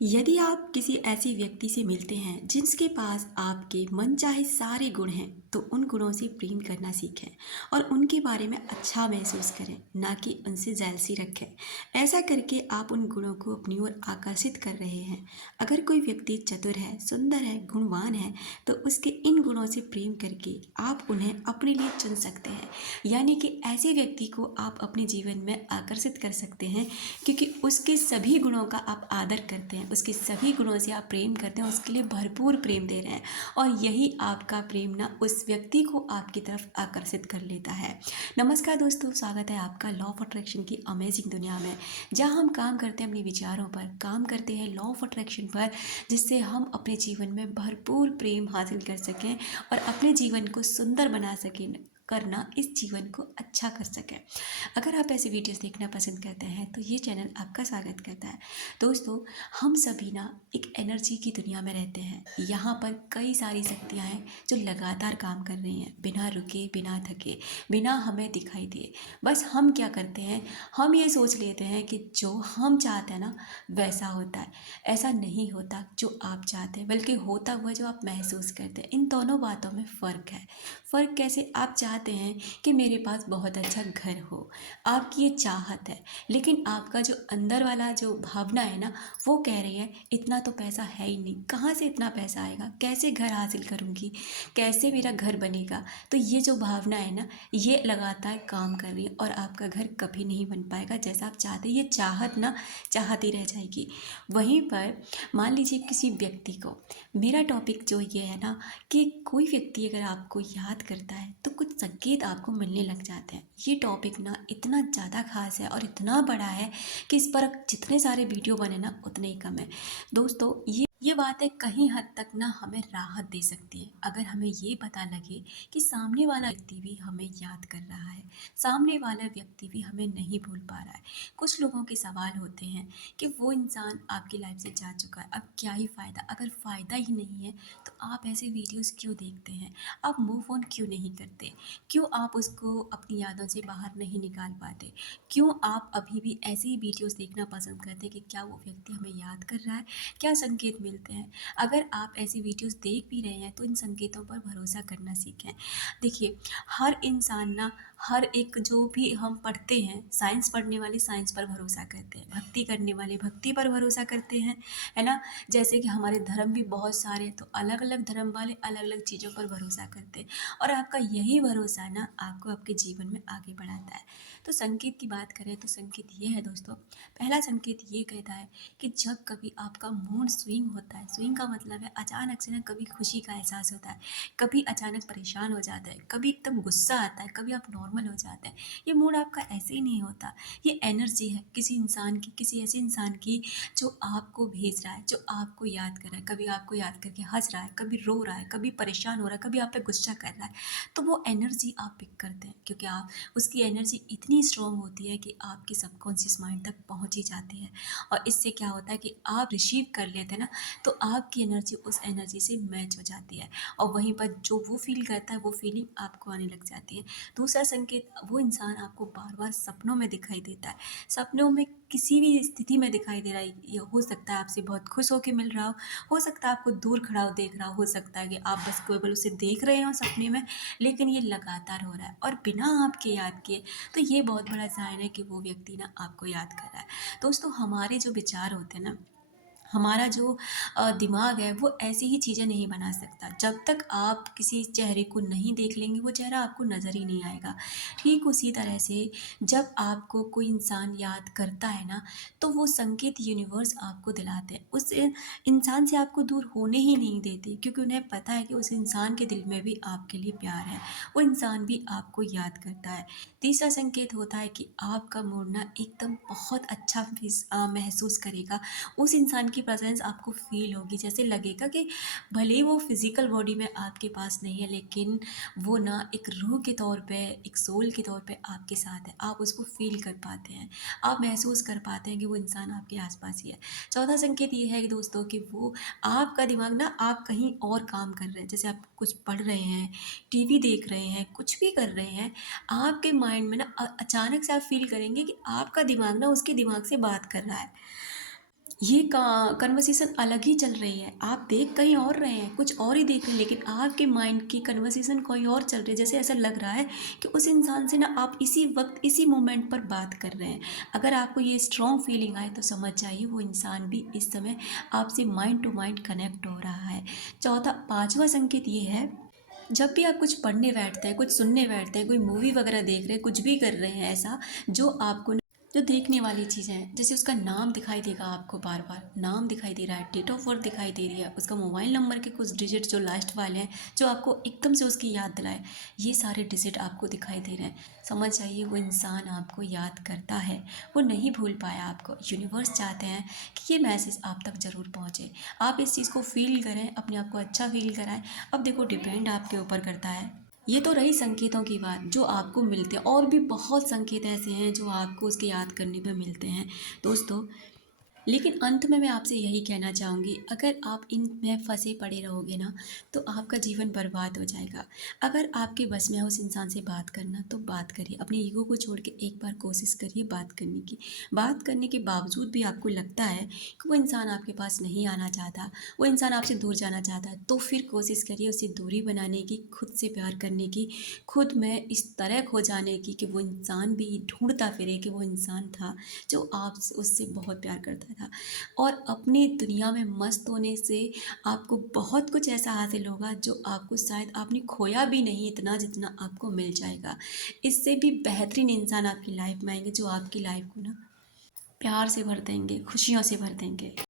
यदि आप किसी ऐसे व्यक्ति से मिलते हैं जिसके पास आपके मनचाहे सारे गुण हैं, तो उन गुणों से प्रेम करना सीखें और उनके बारे में अच्छा महसूस करें, ना कि उनसे जेलसी रखें। ऐसा करके आप उन गुणों को अपनी ओर आकर्षित कर रहे हैं। अगर कोई व्यक्ति चतुर है, सुंदर है, गुणवान है, तो उसके इन गुणों से प्रेम करके आप उन्हें अपने लिए चुन सकते हैं। यानी कि ऐसे व्यक्ति को आप अपने जीवन में आकर्षित कर सकते हैं, क्योंकि उसके सभी गुणों का आप आदर करते हैं, उसके सभी गुणों से आप प्रेम करते हैं, उसके लिए भरपूर प्रेम दे रहे हैं। और यही आपका प्रेम ना उस व्यक्ति को आपकी तरफ आकर्षित कर लेता है। नमस्कार दोस्तों, स्वागत है आपका लॉ ऑफ अट्रैक्शन की अमेजिंग दुनिया में, जहां हम काम करते हैं अपने विचारों पर, काम करते हैं लॉ ऑफ अट्रैक्शन पर, जिससे हम अपने जीवन में भरपूर प्रेम हासिल कर सकें और अपने जीवन को सुंदर बना सकें, करना इस जीवन को अच्छा कर सकें। अगर आप ऐसी वीडियोस देखना पसंद करते हैं तो ये चैनल आपका स्वागत करता है। दोस्तों, हम सभी ना एक एनर्जी की दुनिया में रहते हैं। यहाँ पर कई सारी शक्तियाँ हैं जो लगातार काम कर रही हैं, बिना रुके, बिना थके, बिना हमें दिखाई दिए। बस हम क्या करते हैं, हम ये सोच लेते हैं कि जो हम चाहते हैं ना वैसा होता है। ऐसा नहीं होता जो आप चाहते हैं, बल्कि होता हुआ जो आप महसूस करते हैं। इन दोनों बातों में फ़र्क है। फ़र्क कैसे? आप चाहते हैं कि मेरे पास बहुत अच्छा घर हो, आपकी ये चाहत है, लेकिन आपका जो अंदर वाला जो भावना है ना, वो कह रही है इतना तो पैसा है ही नहीं, कहाँ से इतना पैसा आएगा, कैसे घर हासिल करूँगी, कैसे मेरा घर बनेगा। तो ये जो भावना है ना, ये लगातार काम कर रही है और आपका घर कभी नहीं बन पाएगा जैसा आप चाहते हैं। ये चाहत ना चाहती रह जाएगी। वहीं पर मान लीजिए किसी व्यक्ति को, मेरा टॉपिक जो ये है ना, कि कोई व्यक्ति अगर आपको याद करता है तो कुछ संकेत आपको मिलने लग जाते हैं। ये टॉपिक ना इतना ज़्यादा खास है और इतना बड़ा है कि इस पर जितने सारे वीडियो बने ना उतने ही कम है। दोस्तों, ये बातें कहीं हद तक ना हमें राहत दे सकती है, अगर हमें ये पता लगे कि सामने वाला व्यक्ति भी हमें याद कर रहा है, सामने वाला व्यक्ति भी हमें नहीं भूल पा रहा है। कुछ लोगों के सवाल होते हैं कि वो इंसान आपकी लाइफ से जा चुका है, अब क्या ही फ़ायदा। अगर फ़ायदा ही नहीं है तो आप ऐसे वीडियोस क्यों देखते हैं, आप मूव ऑन क्यों नहीं करते, क्यों आप उसको अपनी यादों से बाहर नहीं निकाल पाते, क्यों आप अभी भी ऐसे ही वीडियोस देखना पसंद करते हैं कि क्या वो व्यक्ति हमें याद कर रहा है, क्या संकेत मिलते हैं। अगर आप ऐसी वीडियोस देख भी रहे हैं तो इन संकेतों पर भरोसा करना सीखें। देखिए, हर इंसान ना, हर एक जो भी हम पढ़ते हैं, साइंस पढ़ने वाले साइंस पर भरोसा करते हैं, भक्ति करने वाले भक्ति पर भरोसा करते हैं, है ना। जैसे कि हमारे धर्म भी बहुत सारे हैं, तो अलग अलग धर्म वाले अलग अलग चीज़ों पर भरोसा करते हैं, और आपका यही भरोसा है ना आपको आपके जीवन में आगे बढ़ाता है। तो संकेत की बात करें तो संकेत ये है दोस्तों, पहला संकेत ये कहता है कि जब कभी आपका मूड स्विंग होता है, स्विंग का मतलब है अचानक से ना, कभी खुशी का एहसास होता है, कभी अचानक परेशान हो जाता है, कभी एकदम गुस्सा आता है, कभी आप नॉर्मल हो जाते हैं। ये मूड आपका ऐसे ही नहीं होता, ये एनर्जी है किसी इंसान की, किसी ऐसे इंसान की जो आपको भेज रहा है, जो आपको याद कर रहा है। कभी आपको याद करके हंस रहा है, कभी रो रहा है, कभी परेशान हो रहा है, कभी आप पे गुस्सा कर रहा है। तो वो एनर्जी आप पिक करते हैं, क्योंकि आप, उसकी एनर्जी इतनी स्ट्रॉन्ग होती है कि आपके सबकॉन्शियस माइंड तक पहुंच ही जाती है। और इससे क्या होता है कि आप रिसीव कर लेते हैं ना, तो आपकी एनर्जी उस एनर्जी से मैच हो जाती है, और वहीं पर जो वो फील करता है वो फीलिंग आपको आने लग जाती है। दूसरा संकेत, वो इंसान आपको बार बार सपनों में दिखाई देता है। सपनों में किसी भी स्थिति में दिखाई दे रहा है, ये हो सकता है आपसे बहुत खुश होकर मिल रहा हो सकता है आपको दूर खड़ा हो देख रहा हो सकता है कि आप बस केवल उसे देख रहे हो सपने में, लेकिन ये लगातार हो रहा है और बिना आपके याद किए। तो ये बहुत बड़ा साइन है कि वो व्यक्ति ना आपको याद कर रहा है। दोस्तों, हमारे जो विचार होते हैं ना, हमारा जो दिमाग है वो ऐसी ही चीज़ें नहीं बना सकता। जब तक आप किसी चेहरे को नहीं देख लेंगे, वो चेहरा आपको नज़र ही नहीं आएगा। ठीक उसी तरह से जब आपको कोई इंसान याद करता है ना, तो वो संकेत यूनिवर्स आपको दिलाते हैं, उस इंसान से आपको दूर होने ही नहीं देते, क्योंकि उन्हें पता है कि उस इंसान के दिल में भी आपके लिए प्यार है, वो इंसान भी आपको याद करता है। तीसरा संकेत होता है कि आपका मूड ना एकदम बहुत अच्छा महसूस करेगा, उस इंसान की प्रेजेंस आपको फील होगी, जैसे लगेगा कि भले ही वो फिज़िकल बॉडी में आपके पास नहीं है, लेकिन वो ना एक रूह के तौर पे, एक सोल के तौर पे आपके साथ है। आप उसको फील कर पाते हैं, आप महसूस कर पाते हैं कि वो इंसान आपके आसपास ही है। चौथा संकेत ये है कि दोस्तों, कि वो आपका दिमाग ना, आप कहीं और काम कर रहे हैं, जैसे आप कुछ पढ़ रहे हैं, टीवी देख रहे हैं, कुछ भी कर रहे हैं, आपके माइंड में ना अचानक से आप फील करेंगे कि आपका दिमाग ना उसके दिमाग से बात कर रहा है। ये कन्वर्सेशन अलग ही चल रही है, आप देख कहीं और रहे हैं, कुछ और ही देख रहे हैं, लेकिन आपके माइंड की कन्वर्सेशन कोई और चल रही है। जैसे ऐसा लग रहा है कि उस इंसान से ना आप इसी वक्त इसी मोमेंट पर बात कर रहे हैं। अगर आपको ये स्ट्रॉन्ग फीलिंग आए तो समझ जाइए वो इंसान भी इस समय आपसे माइंड टू माइंड कनेक्ट हो रहा है। चौथा पांचवा संकेत ये है, जब भी आप कुछ पढ़ने बैठते हैं, कुछ सुनने बैठते हैं, कोई मूवी वगैरह देख रहे हैं, कुछ भी कर रहे हैं ऐसा जो आपको जो देखने वाली चीज़ें हैं, जैसे उसका नाम दिखाई देगा आपको, बार बार नाम दिखाई दे रहा है, डेट ऑफ बर्थ दिखाई दे रही है, उसका मोबाइल नंबर के कुछ डिजिट जो लास्ट वाले हैं जो आपको एकदम से उसकी याद दिलाए, ये सारे डिजिट आपको दिखाई दे रहे हैं, समझ जाइए वो इंसान आपको याद करता है, वो नहीं भूल पाया आपको। यूनिवर्स चाहते हैं कि ये मैसेज आप तक ज़रूर पहुँचे, आप इस चीज़ को फील करें, अपने आप को अच्छा फील कराएं। अब देखो डिपेंड आपके ऊपर करता है। ये तो रही संकेतों की बात जो आपको मिलते हैं, और भी बहुत संकेत ऐसे हैं जो आपको उसके याद करने पे मिलते हैं दोस्तों। लेकिन अंत में मैं आपसे यही कहना चाहूँगी, अगर आप इनमें फंसे पड़े रहोगे ना तो आपका जीवन बर्बाद हो जाएगा। अगर आपके बस में है उस इंसान से बात करना तो बात करिए, अपने ईगो को छोड़ के एक बार कोशिश करिए बात करने की। बात करने के बावजूद भी आपको लगता है कि वो इंसान आपके पास नहीं आना चाहता, वो इंसान आपसे दूर जाना चाहता है, तो फिर कोशिश करिए उससे दूरी बनाने की, खुद से प्यार करने की, खुद में इस तरह खो जाने की कि वो इंसान भी ढूंढता फिरे कि वो इंसान था जो आप उससे बहुत प्यार करता था। और अपनी दुनिया में मस्त होने से आपको बहुत कुछ ऐसा हासिल होगा जो आपको शायद आपने खोया भी नहीं इतना जितना आपको मिल जाएगा। इससे भी बेहतरीन इंसान आपकी लाइफ में आएंगे जो आपकी लाइफ को ना प्यार से भर देंगे, खुशियों से भर देंगे।